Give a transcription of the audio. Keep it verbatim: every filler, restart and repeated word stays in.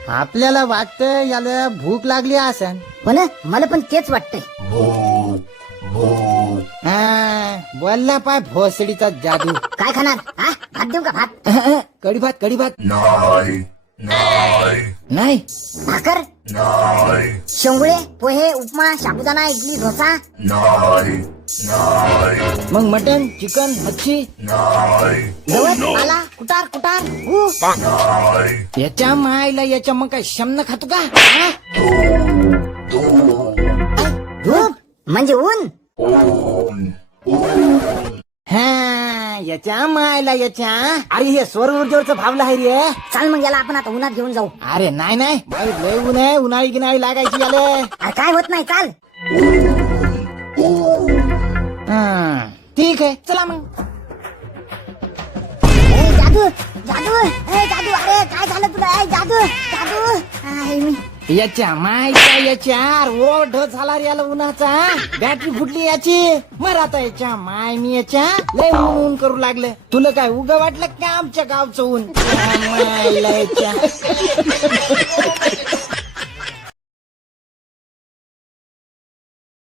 आपल्याला वाटतं याला भूक लागली असन. हो ना, मला पण तेच वाटतंय. हा, बोलला पाय भोसडीचा जादू. काय खाणार? हा, भात देऊ का? भात? कढी भात, कढी भात. नाही नाही नाही. भाकर? नाही शेंगुळे, पोहे, उपमा, साबुदाणा, इडली, डोसा? नाही नाही मग मटन, चिकन, मच्छी. नाही गवत, पाला, कुटार कुटार ऊ. नाही याच्या मायला याच्या मग काय शमन खातो का? हा? धूप म्हणजे ऊन. ऊन हा, याच्या मायला याच्या. अरे हे सौर ऊर्जेवरचं भावलं आहे रे. चाल मग याला आपण आता उन्हात घेऊन जाऊ. अरे नाही नाही, बाई लय ऊन आहे, उन्हाळी गिनाळी लागायची याला. अरे काय होत नाही, चाल. हा, ठीक आहे, चला मग. ए, जादू जादू ए जादू, अरे काय झालं तुला? ए, जादू जादू. आई, मी याच्या मायच्या याच्या ओढ झाला रे याला उन्हाचा. बॅटरी फुटली याची. मर आता याच्या माय मी याच्या लय ऊन ऊन करू लागलं. तुला काय उग वाटलं का आमच्या गावचं ऊन? मायला याच्या